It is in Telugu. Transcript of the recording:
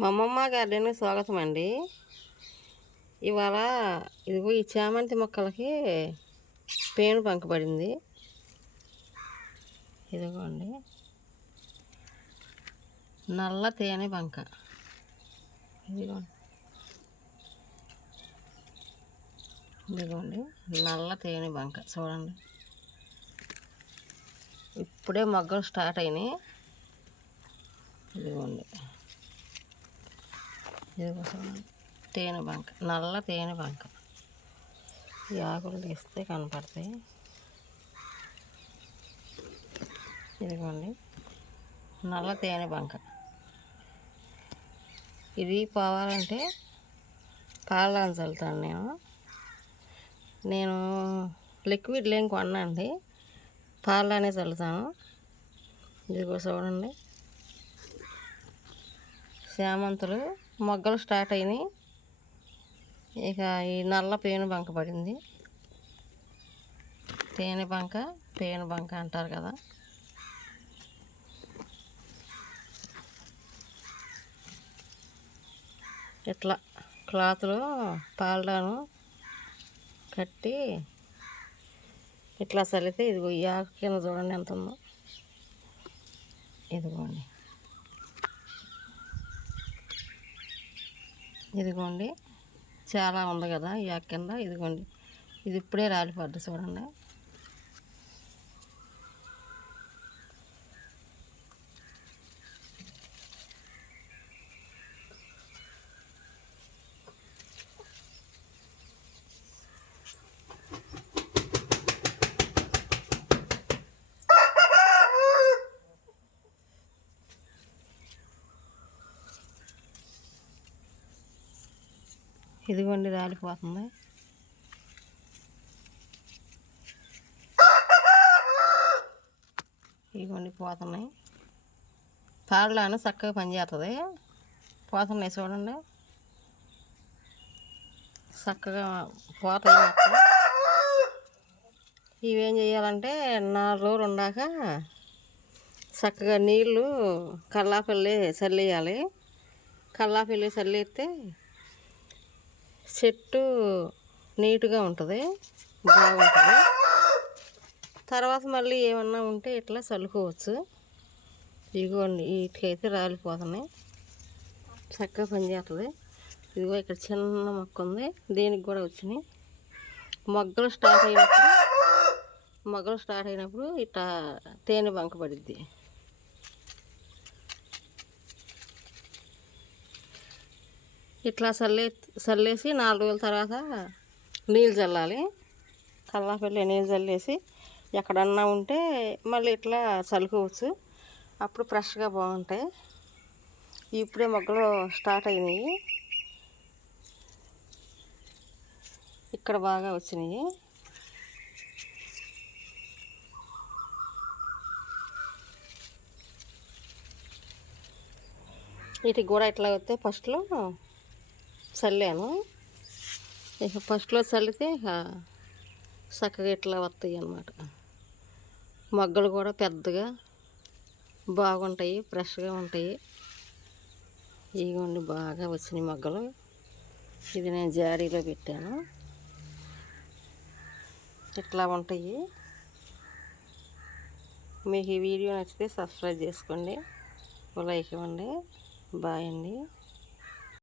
మా అమ్మమ్మ గార్డెన్కి స్వాగతం అండి. ఇవాళ ఇదిగో ఈ చామంతి మొక్కలకి పేను బంక పడింది ఇదిగోండి. నల్ల తేనె బంక ఇదిగోండి. ఇదిగోండి. నల్ల తేనె బంక చూడండి. ఇప్పుడే మొగ్గలు స్టార్ట్ అయినాయి. ఇదిగోండి. ఇదిగో చూడండి తేనె బంక నల్ల తేనె బంక. ఈ ఆకులు తీస్తే కనపడతాయి. ఇదిగోండి. నల్ల తేనె బంక. ఇది పోవాలంటే పాలని చల్లుతాను నేను. నేను లిక్విడ్ ఏం కొన్నాండి పాలనే చల్లుతాను. ఇదిగో చూడండి. శామంతులు మొగ్గలు స్టార్ట్ అయినాయి. ఇక ఈ నల్ల పేను బంక పడింది. తేనె బంక పేను బంక అంటారు కదా. ఇట్లా క్లాత్లో పాలడాను కట్టి ఇట్లా చల్లితే ఇదిగో ఈ ఆకు కింద చూడండి ఎంత ఉందో. ఇదిగోండి. ఇదిగోండి చాలా ఉంది కదా ఈ ఆకు కింద. ఇదిగోండి ఇది ఇప్పుడే రాలిపడ్డ చూడండి. ఇదిగోండి రాలిపోతుంది. ఇదిగోండి పోతున్నాయి. పాలను చక్కగా పనిచేస్తుంది. పోతున్నాయి చూడండి. చక్కగా పోతాయి ఇవేం చేయాలంటే నాలుగు రోజులు ఉండాక చక్కగా నీళ్ళు కల్లాపల్లి చల్లేయాలి. కల్లాపల్లి చల్లేస్తే చెట్టు నీట్గా ఉంటుంది బాగుంటుంది. తర్వాత మళ్ళీ ఏమన్నా ఉంటే ఇట్లా చల్లుకోవచ్చు ఇదిగోండి వీటికైతే రాలిపోతున్నాయి. చక్కగా పనిచేస్తుంది. ఇదిగో ఇక్కడ చిన్న మొక్క ఉంది దీనికి కూడా వచ్చినాయి. మొగ్గలు స్టార్ట్ అయినప్పుడు మొగ్గలు స్టార్ట్ అయినప్పుడు ఇట్లా తేనె బంక పడిద్ది. ఇట్లా చల్లే చల్లేసి నాలుగు రోజుల తర్వాత నీళ్ళు చల్లాలి. కల్లాపల్లి నీళ్ళు చల్లేసి ఎక్కడన్నా ఉంటే మళ్ళీ ఇట్లా చల్లుకోవచ్చు. అప్పుడు ఫ్రెష్గా బాగుంటాయి. ఇప్పుడే మొగ్గలు స్టార్ట్ అయినాయి. ఇక్కడ బాగా వచ్చినాయి. వీటికి కూడా ఇట్లా వస్తే ఫస్ట్లో చల్లాను. ఇక ఫస్ట్లో చల్లితే ఇక చక్కగా ఇట్లా వస్తాయి అన్నమాట. మొగ్గలు కూడా పెద్దగా బాగుంటాయి ఫ్రెష్గా ఉంటాయి. ఇవ్వండి బాగా వచ్చినాయి మొగ్గలు. ఇది నేను జాడీలో పెట్టాను. ఇట్లా ఉంటాయి. మీకు ఈ వీడియో నచ్చితే సబ్స్క్రైబ్ చేసుకోండి. లైక్ ఇవ్వండి. బాయ్ అండి.